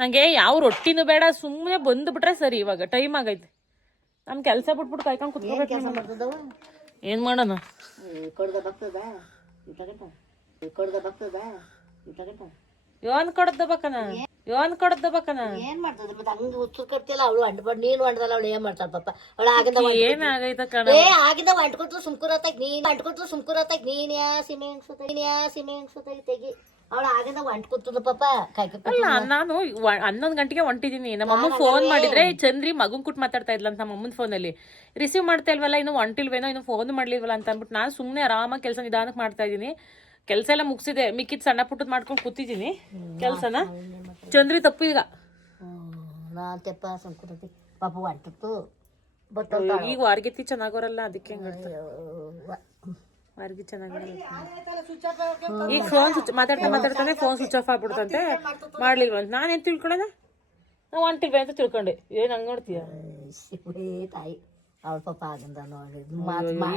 ನಂಗೆ ಯಾವ ರೊಟ್ಟಿನೂ ಬೇಡ, ಸುಮ್ಮನೆ ಬಂದ್ಬಿಟ್ರೆ ಸರಿ. ಇವಾಗ ಟೈಮ್ ಆಗೈತೆ, ನಮ್ ಕೆಲಸ ಬಿಟ್ಬಿಟ್ಟು ಕಾಯ್ಕೊಂಡು ಕುತ್ಕೋಬೇಕು. ಏನ್ ಮಾಡೋಣ? ಯೋನ್ ಕೊಡದ ಬಕ್ಕನ, ಯೋನ್ ಕೊಡದ ಬಕ್ಕನ. ಏನ್ ಮಾಡ್ತದ ಮತ್ತೆ ಹಂಗ ಹುಚ್ಚು ಕಟ್ತಿಲ್ಲ ಅವಳು ಅಂಟ್ಬಾರ್ದು. ನೀನು ಅಂಟದಲ್ಲ ಅವಳು ಏನ್ ಮಾಡ್ತಾಳ ಪಾಪ. ಅವಳು ಆಗಿಂದ ಏನ್ ಆಗೈತ ಕಣ? ಆಗಿಂದ ಅಂಟ್ಕೊಟ್ಲು ಸುಮ್ಕುರತ್ತಾಗ ನೀನ್ ಅಂಟ್ಕೊಟ್ಲು ಸುಮ್ಕುರತ್ತಾಗ ನೀನ್ ಯಾ ಸಿಮೆ ಅನ್ಸುತ್ತ ತೆಗಿ. ಅವಳು ಆಗಿಂದ ಅಂಟ್ಕೊತದ ಪಾಪ ಅಲ್ಲ. ನಾನು 11 ಗಂಟೆಗೆ ಹೊಂಟಿದೀನಿ. ನಮ್ಮ ಅಮ್ಮ ಫೋನ್ ಮಾಡಿದ್ರೆ ಚಂದ್ರಿ ಮಗನ್ ಕುಟ್ ಮಾತಾಡ್ತಾ ಇದ್ಲಂತ ನಮ್ಮ ಅಮ್ಮನ ಫೋನಲ್ಲಿ. ರಿಸೀವ್ ಮಾಡ್ತಾ ಇಲ್ವಲ್ಲ, ಇನ್ನು ಹೊಂಟಿಲ್ವೇನೋ, ಇನ್ನು ಫೋನ್ ಮಾಡ್ಲಿಲ್ವಲ್ಲ ಅಂತ ಅಂದ್ಬಿಟ್ಟು ನಾನು ಸುಮ್ಮನೆ ಆರಾಮಾಗಿ ಕೆಲಸ ನಿಧಾನಕ್ಕೆ ಮಾಡ್ತಾ ಇದ್ದೀನಿ. ಕೆಲಸ ಎಲ್ಲ ಮುಗಿಸಿದೆ, ಮಿಕ್ಕಿದ್ ಸಣ್ಣ ಪುಟ್ಟದ್ ಮಾಡ್ಕೊಂಡು ಕೂತಿದ್ದೀನಿ ಕೆಲ್ಸನ. ಚಂದ್ರಿ ತಪ್ಪು ಈಗ. ನಾತೆಪ್ಪ ಸಂಕುರತಿ ಪಾಪ ಅಂಟತ್ತು ಈಗ ವಾರ್ಗಿತ್ತಿ ಚೆನ್ನಾಗೋರಲ್ಲ, ಅದಕ್ಕೆ ವಾರ್ಗಿ ಚೆನ್ನಾಗಿರಲ್ಲ. ಈಗ ಫೋನ್ ಮಾತಾಡ್ತಾನೆ ಫೋನ್ ಸ್ವಿಚ್ ಆಫ್ ಆಗ್ಬಿಡ್ತಂತೆ. ಮಾಡ್ಲಿಲ್ವಂತ. ನಾನೇನ್ ತಿಳ್ಕೊಳ್ಳೋಣ, ನಾವು ಹೊಂಟಿಲ್ವೇ ಅಂತ ತಿಳ್ಕೊಂಡೆ. ಏನ್ ಹಂಗ ನೋಡ್ತೀಯ ತಾಯಿ? ಅವಳ ಪಾಪ ಆಗಿಂದ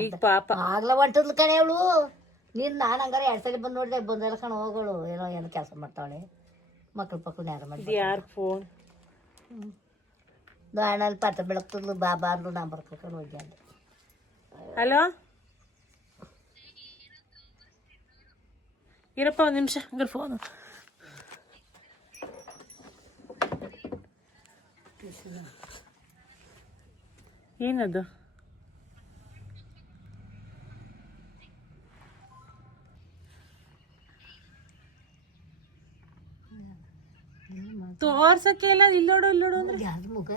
ಈಗ ಪಾಪ ಆಗ್ಲ ಹೊಂಟದ್ಲು ಕಣೆ ಅವಳು. ನೀನ್ ನಾನು ಹಂಗಾರ 2 ಸಲ ಬಂದು ನೋಡಿದೆ, ಬಂದೆಲ್ಲ ಕಣ ಹೋಗೋಳು. ಏನೋ ಕೆಲಸ ಮಾಡ್ತಾವಳೆ, ಮಕ್ಳು ನ್ಯಾರ ಮಾಡಿ. ಯಾರು ಫೋನ್? ದಾಣಲ್ಲಿ ಪಾತ್ರ ಬೆಳಗ್ತದ್ಲು, ಬಾಬಾ ಅಂದ್ಲು. ನಾ ಬರ್ಕೊಂಡು ಹೋಗಿ ಅಂದೆ. ಹಲೋ, ಇರಪ್ಪ ಒಂದು ನಿಮಿಷ ಹಂಗಾರೆ ಫೋನು. ಏನದು? ತೋರ್ಸಕ್ಕೆ ಇಲ್ಲ. ಇಲ್ಲೋಡು ಇಲ್ಲೋಡು ಅಂದ್ರೆ ಯಾವ್ದು ಮುಗ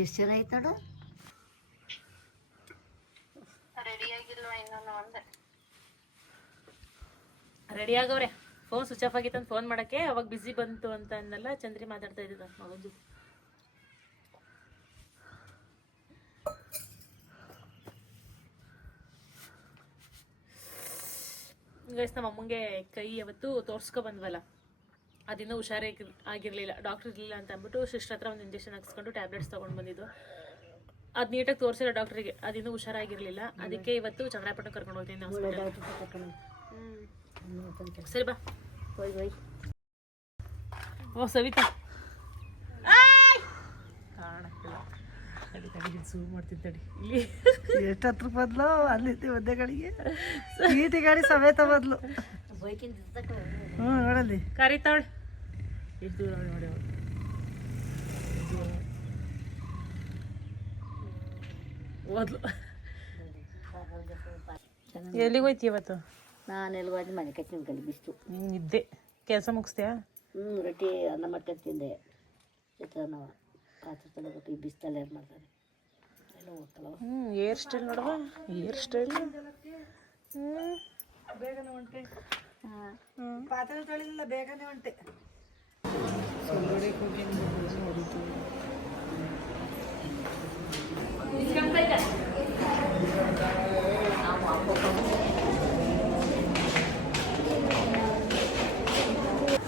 ಎಷ್ಟು ಚೆನ್ನಾಗಿ ಐತೆ ನೋಡು. ರೆಡಿ ಆಗವ್ರೆ. ಫೋನ್ ಸ್ವಿಚ್ ಆಫ್ ಆಗಿತ್ತು ಅಂತ ಫೋನ್ ಮಾಡಕ್ಕೆ, ಅವಾಗ ಬಿಸಿ ಬಂತು ಅಂತ ಅನ್ನೆಲ್ಲ ಚಂದ್ರಿ ಮಾತಾಡ್ತಾ ಇದ್ದ ಮಗನ ಜೊತೆ. ಗೈಸ್, ನಮ್ಮ ಅಮ್ಮಂಗೆ ಕೈ ಅವತ್ತು ತೋರ್ಸ್ಕೊ ಬಂದ್ವಲ್ಲ, ಅದಿನ್ನೂ ಹುಷಾರೇ ಆಗಿರಲಿಲ್ಲ. ಡಾಕ್ಟರ್ ಇರಲಿಲ್ಲ ಅಂತ ಅಂದ್ಬಿಟ್ಟು ಸಿಸ್ಟರ್ ಹತ್ರ ಒಂದು ಇಂಜೆಕ್ಷನ್ ಹಾಕ್ಸ್ಕೊಂಡು ಟ್ಯಾಬ್ಲೆಟ್ಸ್ ತೊಗೊಂಡು ಬಂದಿದ್ದು. ಅದು ನೀಟಾಗಿ ತೋರಿಸಿಲ್ಲ ಡಾಕ್ಟ್ರಿಗೆ, ಅದಿನ್ನೂ ಹುಷಾರಾಗಿರಲಿಲ್ಲ. ಅದಕ್ಕೆ ಇವತ್ತು ಚಂದ್ರಾಪಟ್ಟಣ ಕರ್ಕೊಂಡು ಹೋಗ್ತೀನಿ ಹಾಸ್ಪಿಟಲ್. ಸರಿ ಬಾ. ಓ ಸವಿತಾ ಕಾಣಕ್ಕಿಲ್ಲ, ಝೂಮ್ ಮಾಡ್ತಿದ್ದಡಿ. ಇಲ್ಲಿ ಎಷ್ಟು ಹತ್ರ ಬದಲು ಅಲ್ಲಿದ್ದೆ ಒದ್ದೆ ಗಾಡಿಗೆ ಈಟಿ ಗಾಡಿ ಸಮೇತ ಬದಲು. ನೋಡಲ್ಲಿ ಕರಿತಾವಳೆ ಎಷ್ಟು ದೂರ ನೋಡಿ. ಓದ್ಲು. ಎಲ್ಲಿಗೆ ಹೋಯ್ತಿ ಇವತ್ತು? ನಾನು ಎಲ್ಗೋಗಿ ಮನೆ ಕಚ್ಚಿನ ಕಲಿ ಬಿಸ್ತು. ನಿದ್ದೆ ಕೆಲಸ ಮುಗಿಸ್ತೀಯಾ? ರೊಟ್ಟಿ ಅನ್ನ ಮಾಡ್ಕೊಂಡು ತಿಂದೆ. ಚಿತ್ರಾನ್ನ ಪಾತ್ರೆ ತೊಳೆಬಿಟ್ಟು ಈ ಬಿಸ್ತಲ್ಲಿ ಏನು ಮಾಡ್ತಾರೆ ಎಲ್ಲ ಹೋಗ್ತಲ್ಲ. ಹೇರ್ ಸ್ಟೈಲ್ ನೋಡುವ, ಹೇರ್ ಸ್ಟೈಲ್. ಬೇಗನೆ ಹೊಂಟೆ. ಪಾತ್ರೆ ತೊಳಿಲಿಲ್ಲ, ಬೇಗನೆ ಹೊಂಟೆ.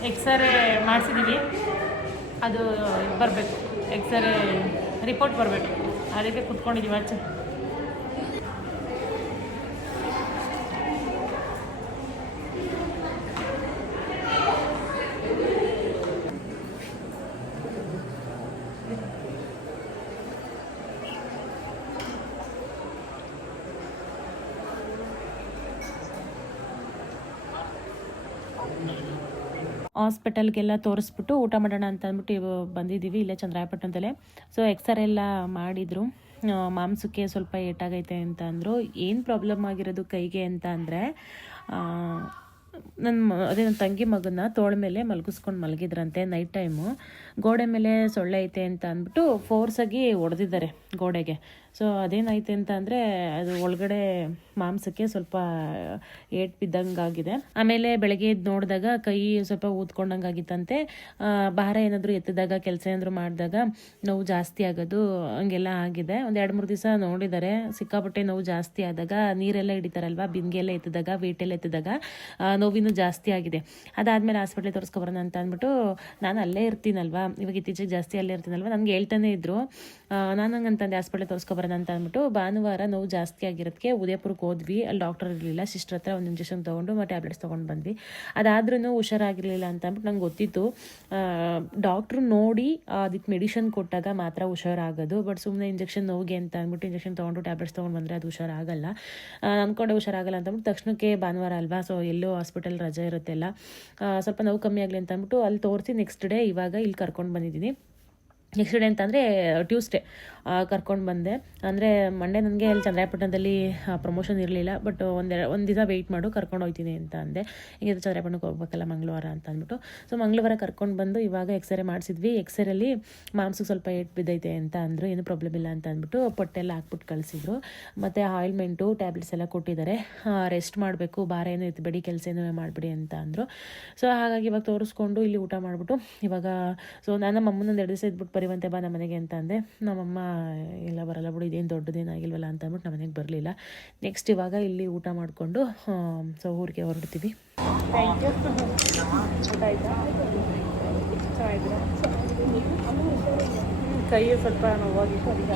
ಎಕ್ಸ್ರೇ ಮಾಡಿಸಿದ್ದೀವಿ, ಅದು ಬರಬೇಕು. ಎಕ್ಸ್ರೇ ರಿಪೋರ್ಟ್ ಬರಬೇಕು, ಅದಕ್ಕೆ ಕುತ್ಕೊಂಡಿದ್ದೀವಿ ಆಚೆ. ಹಾಸ್ಪಿಟಲ್ಗೆಲ್ಲ ತೋರಿಸ್ಬಿಟ್ಟು ಊಟ ಮಾಡೋಣ ಅಂತ ಅಂದ್ಬಿಟ್ಟು ಬಂದಿದ್ದೀವಿ ಇಲ್ಲೇ ಚಂದ್ರಾಯಪಟ್ಟಣದಲ್ಲೇ. ಸೊ ಎಕ್ಸ್ರೇ ಎಲ್ಲ ಮಾಡಿದರು. ಮಾಂಸಕ್ಕೆ ಸ್ವಲ್ಪ ಏಟಾಗೈತೆ ಅಂತ ಅಂದರು. ಏನು ಪ್ರಾಬ್ಲಮ್ ಆಗಿರೋದು ಕೈಗೆ ಅಂತ ಅಂದರೆ, ನನ್ನ ತಂಗಿ ಮಗನ ತೋಳ ಮೇಲೆ ಮಲಗಿಸ್ಕೊಂಡು ಮಲಗಿದ್ರಂತೆ ನೈಟ್ ಟೈಮು. ಗೋಡೆ ಮೇಲೆ ಸೊಳ್ಳೆ ಐತೆ ಅಂತ ಅಂದ್ಬಿಟ್ಟು ಫೋರ್ಸಾಗಿ ಹೊಡೆದಿದ್ದಾರೆ ಗೋಡೆಗೆ. ಸೊ ಅದೇನೈತೆ ಅಂತ ಅಂದರೆ, ಅದು ಒಳಗಡೆ ಮಾಂಸಕ್ಕೆ ಸ್ವಲ್ಪ ಏಟ್ ಬಿದ್ದಂಗೆ ಆಗಿದೆ. ಆಮೇಲೆ ಬೆಳಗ್ಗೆ ಎದ್ದು ನೋಡಿದಾಗ ಕೈ ಸ್ವಲ್ಪ ಊದ್ಕೊಂಡಂಗೆ ಆಗಿತ್ತಂತೆ. ಭಾರ ಏನಾದರೂ ಎತ್ತಿದಾಗ, ಕೆಲಸ ಏನಾದರೂ ಮಾಡಿದಾಗ ನೋವು ಜಾಸ್ತಿ ಆಗೋದು ಹಂಗೆಲ್ಲ ಆಗಿದೆ. ಒಂದು 2-3 ದಿವಸ ನೋಡಿದ್ದಾರೆ. ಸಿಕ್ಕಾಪಟ್ಟೆ ನೋವು ಜಾಸ್ತಿ ಆದಾಗ ನೀರೆಲ್ಲ ಹಿಡಿತಾರಲ್ವ, ಬಿಂದಿಗೆಲ್ಲ ಎತ್ತಿದಾಗ, ವೇಟೆಲ್ಲ ಎತ್ತಿದಾಗ ನೋವಿನೂ ಜಾಸ್ತಿ ಆಗಿದೆ. ಅದಾದಮೇಲೆ ಹಾಸ್ಪಿಟ್ಲಿಗೆ ತೋರಿಸ್ಕೊಬರೋಣ ಅಂತ ಅಂದ್ಬಿಟ್ಟು, ನಾನು ಅಲ್ಲೇ ಇರ್ತೀನಲ್ವ, ಇವಾಗ ಇತ್ತೀಚೆಗೆ ಜಾಸ್ತಿ ಅಲ್ಲೇ ಇರ್ತೀನಲ್ವ, ನನಗೆ ಹೇಳ್ತಾನೆ ಇದ್ರು. ನಾನು ಹಂಗಂತಂದೆ ಹಾಸ್ಪಿಟ್ಲಿಗೆ ತೋರಿಸ್ಕೊಬರೋಣ ತಗೊಬರೋಣ ಅಂತ ಅಂದ್ಬಿಟ್ಟು ಭಾನುವಾರ ನೋವು ಜಾಸ್ತಿ ಆಗಿರೋದಕ್ಕೆ ಉದಯಪುರಕ್ಕೆ ಹೋದ್ವಿ. ಅಲ್ಲಿ ಡಾಕ್ಟರ್ ಇರಲಿಲ್ಲ, ಸಿಸ್ಟರ್ ಹತ್ರ ಒಂದು ಇಂಜೆಕ್ಷನ್ ತೊಗೊಂಡು ಟ್ಯಾಬ್ಲೆಟ್ಸ್ ತೊಗೊಂಡು ಬಂದ್ವಿ. ಅದಾದ್ರೂ ಹುಷಾರಾಗಿರಲಿಲ್ಲ ಅಂತ ಅಂದ್ಬಿಟ್ಟು ನಂಗೆ ಗೊತ್ತಿತ್ತು. ಡಾಕ್ಟ್ರು ನೋಡಿ ಅದಕ್ಕೆ ಮೆಡಿಷನ್ ಕೊಟ್ಟಾಗ ಮಾತ್ರ ಹುಷಾರಾಗೋದು. ಬಟ್ ಸುಮ್ಮನೆ ಇಂಜೆಕ್ಷನ್ ನೋವಿಗೆ ಅಂತ ಅಂದ್ಬಿಟ್ಟು ಇಂಜೆಕ್ಷನ್ ತೊಗೊಂಡು ಟ್ಯಾಬ್ಲೆಟ್ಸ್ ತೊಗೊಂಡು ಬಂದರೆ ಅದು ಹುಷಾರಾಗಲ್ಲ. ಅಂದ್ಕೊಂಡೆ ಹುಷಾರಾಗಲ್ಲ ಅಂತ ಅಂದ್ಬಿಟ್ಟು ತಕ್ಷಣಕ್ಕೆ ಭಾನುವಾರ ಅಲ್ವಾ, ಸೊ ಎಲ್ಲೋ ಹಾಸ್ಪಿಟಲ್ ರಜೆ ಇರುತ್ತೆಲ್ಲ, ಸ್ವಲ್ಪ ನೋವು ಕಮ್ಮಿ ಆಗಲಿ ಅಂತ ಅಂದ್ಬಿಟ್ಟು ಅಲ್ಲಿ ತೋರಿಸಿ ನೆಕ್ಸ್ಟ್ ಡೇ ಇವಾಗ ಇಲ್ಲಿ ಕರ್ಕೊಂಡು ಬಂದಿದ್ದೀನಿ. ನೆಕ್ಸ್ಟ್ ಡೇ ಅಂತಂದರೆ ಟ್ಯೂಸ್ಡೇ ಕರ್ಕೊಂಡು ಬಂದೆ. ಅಂದರೆ ಮಂಡೇ ನನಗೆ ಅಲ್ಲಿ ಚಂದ್ರಾಯಪಟ್ಟಣದಲ್ಲಿ ಪ್ರಮೋಷನ್ ಇರಲಿಲ್ಲ, ಬಟ್ ಒಂದು ದಿವಸ ವೆಯ್ಟ್ ಮಾಡು ಕರ್ಕೊಂಡು ಹೋಗ್ತೀನಿ ಅಂತ ಅಂದೆ. ಹಿಂಗೆ ಚಂದ್ರಾಯಪಟ್ಟಣಕ್ಕೆ ಹೋಗ್ಬೇಕಲ್ಲ ಮಂಗಳವಾರ ಅಂತ ಅಂದ್ಬಿಟ್ಟು, ಸೊ ಮಂಗಳವಾರ ಕರ್ಕೊಂಡು ಬಂದು ಇವಾಗ ಎಕ್ಸ್ರೇ ಮಾಡಿಸಿದ್ವಿ. ಎಕ್ಸ್ರೇಲಿ ಮಾಂಸಕ್ಕೆ ಸ್ವಲ್ಪ ಏಟ್ ಬಿದ್ದೈತೆ ಅಂತ ಅಂದರು, ಏನೂ ಪ್ರಾಬ್ಲಮ್ ಇಲ್ಲ ಅಂತ ಅಂದ್ಬಿಟ್ಟು ಪಟ್ಟೆಲ್ಲ ಹಾಕ್ಬಿಟ್ಟು ಕಳಿಸಿದ್ರು. ಮತ್ತು ಆಯಿಲ್ಮೆಂಟು ಟ್ಯಾಬ್ಲೆಟ್ಸ್ ಎಲ್ಲ ಕೊಟ್ಟಿದ್ದಾರೆ. ರೆಸ್ಟ್ ಮಾಡಬೇಕು, ಭಾರ ಏನೂ ಎತ್ತಬೇಡಿ, ಕೆಲಸ ಏನೂ ಮಾಡಿಬಿಡಿ ಅಂತ ಅಂದರು. ಸೊ ಹಾಗಾಗಿ ಇವಾಗ ತೋರಿಸ್ಕೊಂಡು ಇಲ್ಲಿ ಊಟ ಮಾಡಿಬಿಟ್ಟು ಇವಾಗ ಸೊ ನಾನು ನಮ್ಮ ಅಮ್ಮನೊಂದು 2 ದಿವಸ ಇದ್ಬಿಟ್ಟು ಬರುವಂತೆ ಬಾ ನಮ್ಮ ಮನೆಗೆ ಅಂತ ಅಂದೆ. ನಮ್ಮಮ್ಮ ಎಲ್ಲ ಬರಲ್ಲ ಬಿಡು, ಇದೇನು ದೊಡ್ಡದೇನಾಗಿಲ್ವಲ್ಲ ಅಂತ ಅಂದ್ಬಿಟ್ಟು ನಮ್ಮ ಮನೆಗೆ ಬರಲಿಲ್ಲ. ನೆಕ್ಸ್ಟ್ ಇವಾಗ ಇಲ್ಲಿ ಊಟ ಮಾಡಿಕೊಂಡು ಸೊ ಊರಿಗೆ ಹೊರಡ್ತೀವಿ. Thank you. ಊಟ ಆಯಿತಾ? ಚೆನ್ನಾಗಿದ್ದೀರಾ? ಕೈ ಸ್ವಲ್ಪ ನೋವಾಗಿತ್ತು, ಅದಕ್ಕೆ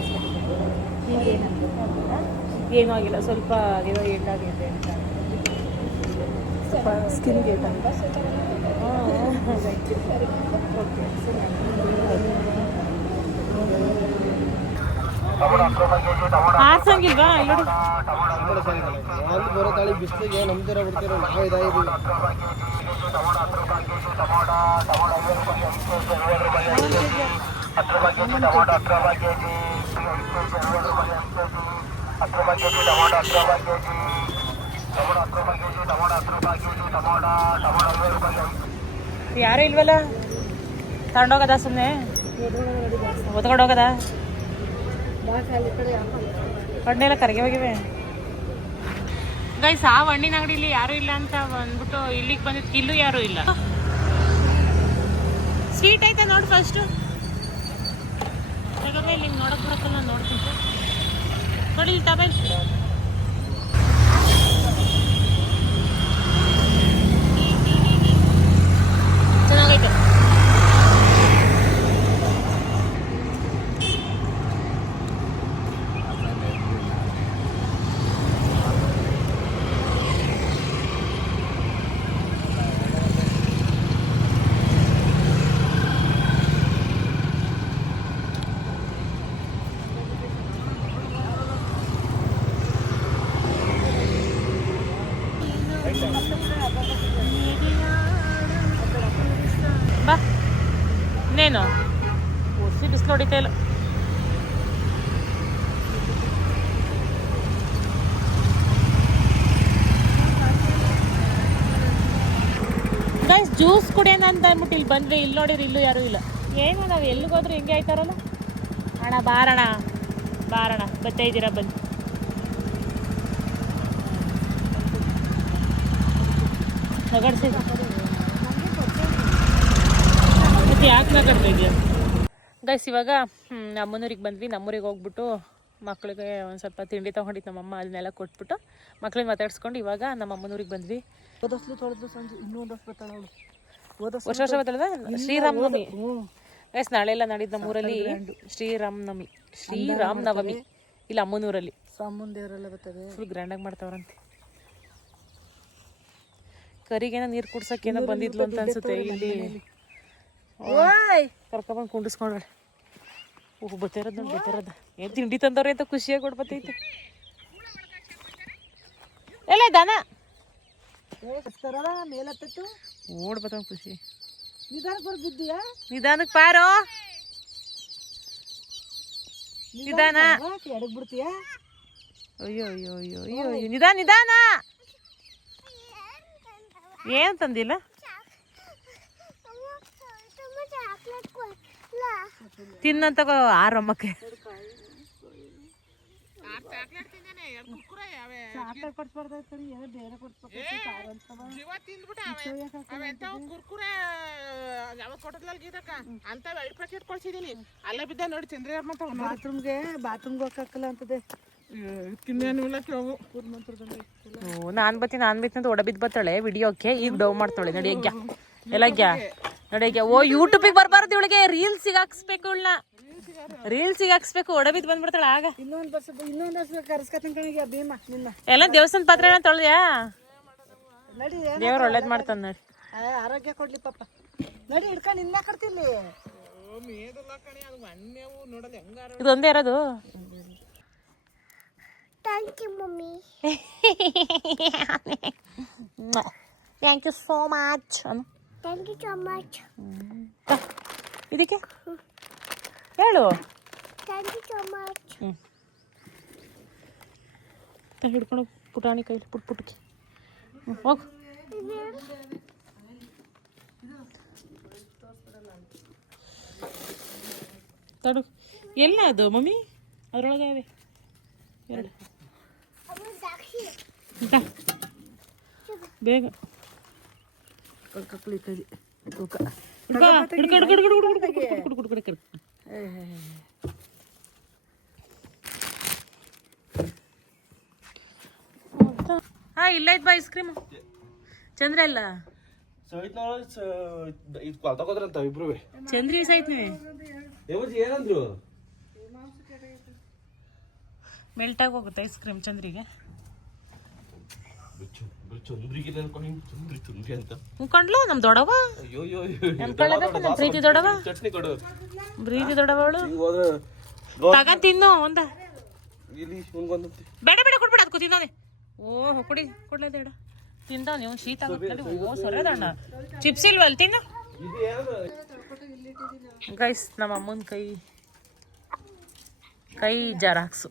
ಏನೂ ಆಗಿಲ್ಲ, ಸ್ವಲ್ಪ ಏನೋ ಏಟಾಗಿದೆ ಅಂತ, ಸ್ವಲ್ಪ ಸ್ಕಿನ್ಗೆ ಏಟಂತ. ಓಕೆ. ಆರ್ಸಂಗಿಲ್ವಾ ಇಲ್ಲಿ ಬರೋ ತಾಳಿ ಬಿಸಿಲಿಗೆ ನಮ್ದಿರ ಬಿಡ್ತಿರೋ ನಾವು ಇದಾಗಿದ್ದೀವಿ. ಯಾರು ಇಲ್ವಲ್ಲ, ತಗೊಂಡೋಗದ ಸುಮ್ಮನೆ ಒತ್ಕೊಂಡೋಗದ ಹಣ್ಣೆಲ್ಲ ಕರಗೆ ಹೋಗಿವೆ. ಗೈಸ್ ಆ ಹಣ್ಣಿನ ಅಂಗಡಿಲಿ ಯಾರು ಇಲ್ಲ ಅಂತ ಬಂದ್ಬಿಟ್ಟು ಇಲ್ಲಿಗೆ ಬಂದಿದ್ದು, ಇಲ್ಲೂ ಯಾರು ಇಲ್ಲ. ಸ್ವೀಟ್ ಐತೆ ನೋಡಿ ಫಸ್ಟು ಇಲ್ಲಿ ನೋಡಕ್ ಬರಕ್ಕಲ್ಲ, ನೋಡ್ತೀನಿ ನೋಡಿ ಇಲ್ಲಿ ತಬೈ ಚೆನ್ನಾಗೈತೆ. ಬಾ ಇನ್ನೇನು ಒಸಿ ಬಿಸಿಲು ಹೊಡಿತಾ ಇಲ್ಲ. ಗೈಸ್ ಜ್ಯೂಸ್ ಕುಡಿಯೋಣ ಅಂತ ಅಂದ್ಬಿಟ್ಟು ಇಲ್ಲಿ ಬಂದ್ವಿ. ಇಲ್ಲಿ ನೋಡಿರಿ ಇಲ್ಲೂ ಯಾರೂ ಇಲ್ಲ. ಏನು ನಾವು ಎಲ್ಲಿಗೋದ್ರೂ ಹಿಂಗೆ ಆಯ್ತಾರಲ್ಲ. ಅಣ್ಣ ಬಾರಣ ಬಾರಣ ಬರ್ತಾ ಇದ್ದೀರಾ ಬಂದು. ನಗಡ್ಸಿ ಮತ್ತೆ ಯಾಕೆ ನಗಡ್ತಾ ಇದೆಯಾ? ಗೈಸ್ ಇವಾಗ ನಮ್ಮನೂರಿಗೆ ಬಂದ್ವಿ. ನಮ್ಮೂರಿಗೆ ಹೋಗ್ಬಿಟ್ಟು ಮಕ್ಕಳಿಗೆ ಒಂದು ಸ್ವಲ್ಪ ತಿಂಡಿ ತೊಗೊಂಡಿತ್ತು ನಮ್ಮಮ್ಮ, ಅದನ್ನೆಲ್ಲ ಕೊಟ್ಬಿಟ್ಟು ಮಕ್ಳಿಗೆ ಮಾತಾಡ್ಸ್ಕೊಂಡು ಇವಾಗ ನಮ್ಮ ಅಮ್ಮನೂರಿಗೆ ಬಂದ್ವಿ. ವರ್ಷ ವರ್ಷ ಬರ್ತದ ಶ್ರೀರಾಮನವಮಿ. ಗೈಸ್ ನಾಳೆ ಎಲ್ಲ ನಾಡಿದ್ದು ನಮ್ಮೂರಲ್ಲಿ ಶ್ರೀರಾಮನವಮಿ, ಶ್ರೀರಾಮನವಮಿ ಇಲ್ಲ ಅಮ್ಮನೂರಲ್ಲಿ ಸಾಮುಂದೇವರೆಲ್ಲ ಬರ್ತದೆ, ಫುಲ್ ಗ್ರ್ಯಾಂಡಾಗಿ ಮಾಡ್ತಾವ್ರಂತೆ. ಕರಿಗೇನೋ ನೀರು ಕುಡ್ಸಕ್ಕೇನೋ ಬಂದಿದ್ಲು ಅಂತ ಅನ್ಸುತ್ತೆ. ಇಲ್ಲಿ ಕರ್ಕೊಂಡ್ಬಂದು ಕುಂಡಿಸ್ಕೊಂಡ್ರೆ ಬತ್ತಿರೋದು ನೋಡಿ, ಬತ್ತಿರೋದು ಏನು ತಿಂಡಿ ತಂದವ್ರೆ ಅಂತ ಖುಷಿಯಾಗಿ ಕೊಡ್ಬತ್ತೈತೆ. ಎಲ್ಲ ದಾನ ಮೇಲತ್ತಿತ್ತು ಓಡ್ಬತ್ತ ಖುಷಿ. ನಿಧಾನಕ್ಕೆ ಬರ್ ಬಿದ್ದೀಯಾ? ನಿಧಾನಕ್ಕೆ ಪಾರೋ, ನಿಧಾನ. ಎಡಗ್ ಬಿಡ್ತೀಯಾ? ಅಯ್ಯೋ ಅಯ್ಯೋ ಅಯ್ಯೋ ಅಯ್ಯೋ ಅಯ್ಯೋ ನಿಧಾನ ನಿಧಾನ. ಏನು ತಂದಿಲ್ಲ? ತಿನ್ನಂತ ಆರಮ್ಮಕ್ಕೆ ಅಲ್ಲೇ ಬಿದ್ದ ನೋಡಿ ಚಂದ್ರಯ್ಯ ಬಾತ್ರೂಮ್ಗೆ ಹೋಗಕ್ಕಲ್ಲ ಅಂತದೆ. ನಾನ್ ಬತ್ತೀನಿ ಅಂತ ಒಡ ಬಿದ್ದು ಬರ್ತಾಳೆ ವಿಡಿಯೋಕ್ಕೆ. ಈಗ ಡವ್ ಮಾಡ್ತಾಳೆ ನಡಿಯಗ್ಯ ಎಲ್ಲಗ್ಯ ನಡಿಯಗ್ಯ. ಓ ಯೂಟ್ಯೂಬಿಗೆ ಬರಬಾರ್ದು ಇವಳಿಗೆ, ರೀಲ್ಸ್ ಹಾಕ್ಸ್ಬೇಕು ಇವಳನ್ನ. ರೀಲ್ಸಿಗೆ ಹಾಕ್ಸ್ಬೇಕು, ಒಡಬಿದ್ ಬಂದ್ಬಿಡ್ತಾಳ ಆಗ. ಇನ್ನೊಂದು ವರ್ಷ ಕರ್ಸ್ಕತ್ತಂಗ ಕಣಿಗೆ ಭೀಮ ನಿನ್ನ. ಎಲ್ಲ ದೇವಸ್ಥಾನ ಪಾತ್ರೆ ತೊಳ್ದ್ಯಾ? ನಡಿ, ದೇವ್ರು ಒಳ್ಳೇದ್ ಮಾಡ್ತಾನ ನೋಡಿ. ಆರೋಗ್ಯ ಕೊಡ್ಲಿ ಪಾಪ. ನಡಿ ಹಿಡ್ಕೊಂಡು ನಿನ್ನ ಕರ್ತಿಲ್ಲಿ. ಇದೊಂದೇ ಇರೋದು. Thank you, mommy. Thank you so much. Thank you so much. ಇದಕ್ಕೆ ಹೇಳು. Thank you so much. ಹಿಡ್ಕೊಂಡು ಪುಟಾಣಿ ಕೈಲಿ ಪುಟ್ಕಿ ಹೋಗು. ತಡು. ಎಲ್ಲ ಅದು ಮಮ್ಮಿ ಅದ್ರೊಳಗೆ ಅವೆ ಎರಡು. ಬೇಗ ಹಾ ಇಲ್ಲ ಇದ್ ಬಾ ಐಸ್ ಕ್ರೀಮ್ ಚಂದ್ರ ಇಲ್ಲ ತಗೋದ್ರಂತ ಇಬ್ರು ಚಂದ್ರಿ ಸೈತ್ ನೀವೇ ಏನಂದ್ರು ಮೆಲ್ಟ್ ಆಗಿ ಹೋಗುತ್ತೆ ಐಸ್ ಕ್ರೀಮ್ ಚಂದ್ರಿಗೆ. ಚಂದ್ರಿಗೆ ಚಂದ್ರಿ ಅಂತ ಮುಖಂಡ್ಲು ನಮ್ ದೊಡವ ಅನ್ಕೊಳ್ಳಬೇಕು. ನಮ್ ಪ್ರೀತಿ ದೊಡವ, ಚಟ್ನಿ ಕೊಡು. ಪ್ರೀತಿ ದೊಡವಳು ತಗ ತಿನ್ನು ಒಂದ. ಬೇಡ ಬೇಡ ಕೊಡ್ಬೇಡ ಅದಕ್ಕೂ ತಿನ್ನೋನೆ. ಓಹ್ ಕುಡಿ ಕೊಡ್ಲೇಬೇಡ ತಿಂದ ನೀವು ಶೀತ ಆಗುತ್ತೆ. ಓ ಸೊರದಣ್ಣ ಚಿಪ್ಸ್ ಇಲ್ವಲ್ ತಿನ್ನು. ಗೈಸ್ ನಮ್ಮ ಅಮ್ಮನ ಕೈ ಜರಾಕ್ಸು.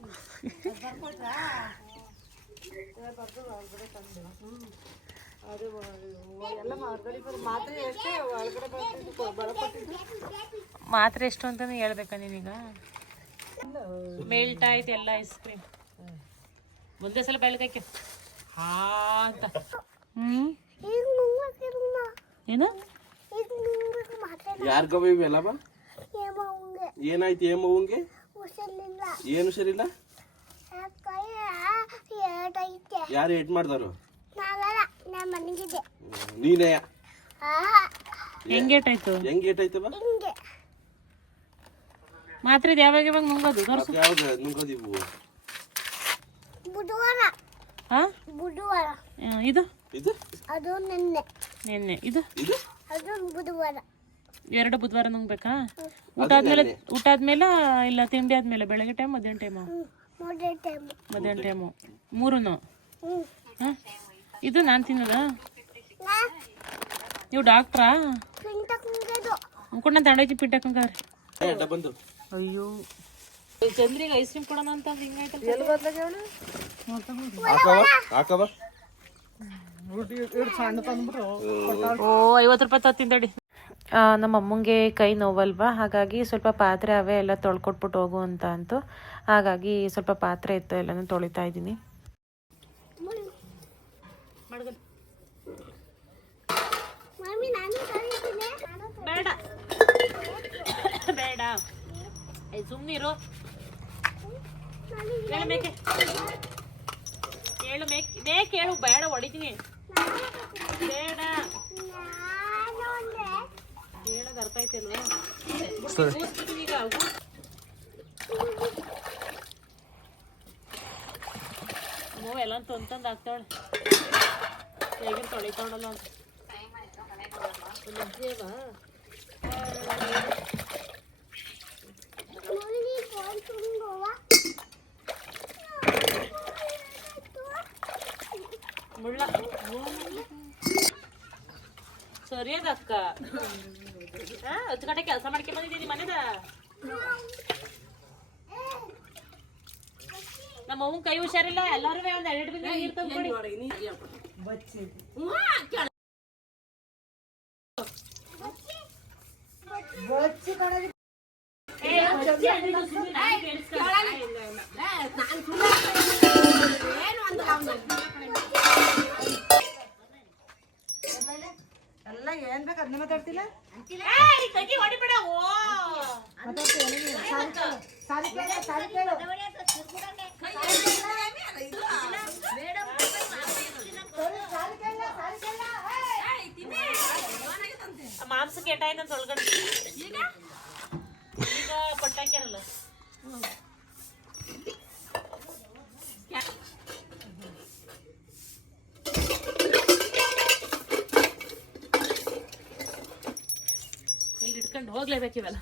ಮಾತ್ರೆ ಎಷ್ಟು ಅಂತಾನೆ ಹೇಳ್ಬೇಕಾ ನೀನೀಗ? ಮೆಲ್ಟ್ ಆಯ್ತು ಎಲ್ಲ ಐಸ್ ಕ್ರೀಮ್. ಮುಂದೆ ಸಲ ಬೆಳಗಕ್ಕೆ ಹಾ ಅಂತ. ಏನು ಯಾರ್ಗವ ಇವೆಲ್ಲವ? ಏನಾಯ್ತು ಏಮವ್ವಂಗೆ? ಏನು ಹುಷಾರಿಲ್ಲ? ಯಾರು ಏಟ್ ಮಾಡ್ದಾರು? ನೀನೇ ಹೆಂಗ್ ಏಟಾಯ್ತು? ಹೆಂಗ್ ಏಟಾಯ್ತವ? ಮಾತ್ರೆ ಯಾವಾಗ ಯಾವಾಗ ನುಂಗೋದು ತೋರ್ಸು. ಯಾವ್ದು ನುಂಗೋದಿವು? ಹಾ ಬುಧವಾರ ಇದು ಇದು ಅದು ನಿನ್ನೆ ಇದು ಅದು ಬುಧವಾರ. 2 ಬುಧವಾರ ನುಂಗ್ಬೇಕಾ? ಊಟ ಆದ್ಮೇಲೆ ಇಲ್ಲ ತಿಂಡಿ ಆದ್ಮೇಲೆ? ಬೆಳಗ್ಗೆ ಟೈಮ್ ಮಧ್ಯಾಹ್ನ ಟೈಮು? ಮಧ್ಯಾಹ್ನ ಟೈಮು 3. ಹಾ ಇದು ನಾನು ತಿನ್ನೋದಾ? ನೀವು ಡಾಕ್ಟ್ರಾ? ಮುಕ್ಕೊಂಡ ತಗೊಂಡೋಯ್ತಿ ಪಿಂಟಕ್ಕಂಗಾರೆ. ಬಂದು ಅಯ್ಯೋ ಚಂದ್ರಿಗೆ ಐಸ್ ಕ್ರೀಮ್ ಕೊಡೋಣ ಅಂತ ಹಿಂಗಾಯ್ತಲ್ಲ. ಹಾಕವ ಓ 50 ರೂಪಾಯಿ ತತ್ತಿಂದಡಿ. ನಮ್ಮ ಅಮ್ಮಂಗೆ ಕೈ ನೋವಲ್ವಾ, ಹಾಗಾಗಿ ಸ್ವಲ್ಪ ಪಾತ್ರೆ ಅವೇ ಎಲ್ಲ ತೊಳ್ಕೊಟ್ಬಿಟ್ಟು ಹೋಗು ಅಂತ ಅಂತು. ಹಾಗಾಗಿ ಸ್ವಲ್ಪ ಪಾತ್ರೆ ಇತ್ತು, ಎಲ್ಲನೂ ತೊಳಿತಾ ಇದ್ದೀನಿ. ಬೇಡ ಬೇಡ ಸುಮ್ಮನಿರು. ಕೇಳು ಬೇಡ ಹೊಡಿತೀನಿ. ಬೇಡ ಹೇಳೋದು ಅರ್ಥ ಆಯ್ತಲ್ವಾ? ಈಗ ಎಲ್ಲ ತಂತಂದು ಹಾಕ್ತಾವಳೆ. ಹೇಗಿನ ತೊಳಿತಾವಳಲ್ಲ ಅಂತ ಮುಳ್ಳ ಸರಿಯದ ಅಕ್ಕ. ಹತ್ತು ಗಂಟೆ ಕೆಲಸ ಮಾಡ್ಕೊಂಡ್ ಬಂದಿದ್ದೀನಿ ಮನೆದ. ನಮ್ಮ ಅವ್ವನ್ ಕೈ ಹುಷಾರಿಲ್ಲ, ಎಲ್ಲಾರು ಒಂದ್ 2 ಬಿಂದಿಗೆ ನೀರ್ ತಂದ್ಕೊಡಿ. ಎಲ್ಲ ಏನ್ ಬೇಕು ಅದನ್ನ ಮಾತಾಡ್ತಿಲ್ಲ. ಮಾಂಸ ಕೆಟ್ಟಾಯ್ತಂತ ಒಳಗಡೆ ಈಗ ಪಟ್ಟಾಕ್ಯಾರಲ್ಲ ಇಲ್ಲಿ ಇಟ್ಕೊಂಡು ಹೋಗ್ಲೇಬೇಕು ಇವೆಲ್ಲ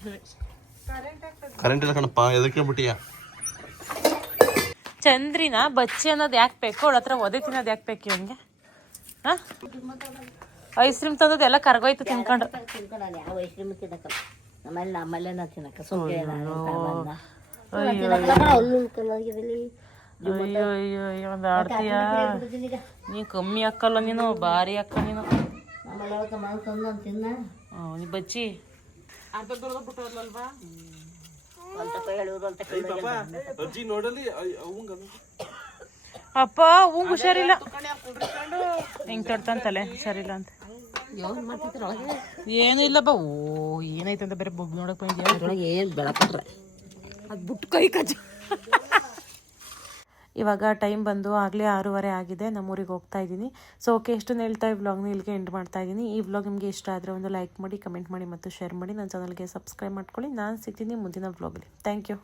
ಕರೆಂಟ್ ಇಲ್ಲ ಕಣಪ್ಪ ಎದಕ್ಕೆ ಬಿಟ್ಟಿಯಾ ಚಂದ್ರಿನ ಬಚ್ಚಿ ಅನ್ನೋದು ಯಾಕೆ ಬೇಕು ಅವಳ ಹತ್ರ ಒದೆ ತಿನ್ನೋದು ಯಾಕೆ ಬೇಕು ಇವನಿಗೆ ಹಾಂ ಐಸ್ ಕ್ರೀಮ್ ತಂದದ್ದು ಎಲ್ಲ ಕರ್ಗೋಯ್ತು ತಿನ್ಕೊಂಡು ತಿನ್ಕೊಂಡು ಯಾವ ಐಸ್ ಕ್ರೀಮ್ ತಿನ್ನಕಲ್ಲ ನಮ್ಮಲ್ಲೇ ನಾ ತಿನ್ನಕ ಸುಮ್ಮನೆ ಅಯ್ಯೋ ಅಯ್ಯೋ ಅಯ್ಯೋ ಒಂದು ಆಡ್ತೀಯ ನೀ ಕಮ್ಮಿ ಹಾಕಲ್ಲ ನೀನು ಭಾರಿ ಹಾಕ ನೀನು ತಿನ್ನ ನೀ ಬಚ್ಚಿ ಅಜ್ಜಿ ನೋಡಲಿ ಅಪ್ಪ ಹೂವು ಹುಷಾರಿಲ್ಲ ಹಿಂಗೆ ತೊಡ್ತಂತಲೆ ಸರಿಲ್ಲ ಅಂತ ಏನು ಇಲ್ಲಪ್ಪ ಓ ಏನಾಯ್ತು ಅಂತ ಬೇರೆ ಬೊಗ್ ನೋಡಕ್ ಬಂದಿದ್ಯಾ ಏನು ಬೆಳಕೊಂಡ್ರೆ ಅದು ಬಿಟ್ಟು ಕೈ ಕಚ್ಚ ಇವಾಗ ಟೈಮ್ ಬಂದು ಆಗಲೇ 6:30 ಆಗಿದೆ ನಮ್ಮೂರಿಗೆ ಹೋಗ್ತಾ ಇದ್ದೀನಿ ಸೊ ಓಕೆ ಎಷ್ಟೊಂದು ಹೇಳ್ತಾ ಈ ವ್ಲಾಗ್ನ ಇಲ್ಲಿಗೆ ಎಂಡ್ ಮಾಡ್ತಾ ಇದ್ದೀನಿ ಈ ವ್ಲಾಗ್ ನಿಮಗೆ ಇಷ್ಟ ಆದರೆ ಒಂದು ಲೈಕ್ ಮಾಡಿ ಕಮೆಂಟ್ ಮಾಡಿ ಮತ್ತು ಶೇರ್ ಮಾಡಿ ನನ್ನ ಚಾನಲ್ಗೆ ಸಬ್ಸ್ಕ್ರೈಬ್ ಮಾಡ್ಕೊಳ್ಳಿ ನಾನು ಸಿಗ್ತೀನಿ ಮುಂದಿನ ವ್ಲಾಗಲ್ಲಿ ಥ್ಯಾಂಕ್ ಯು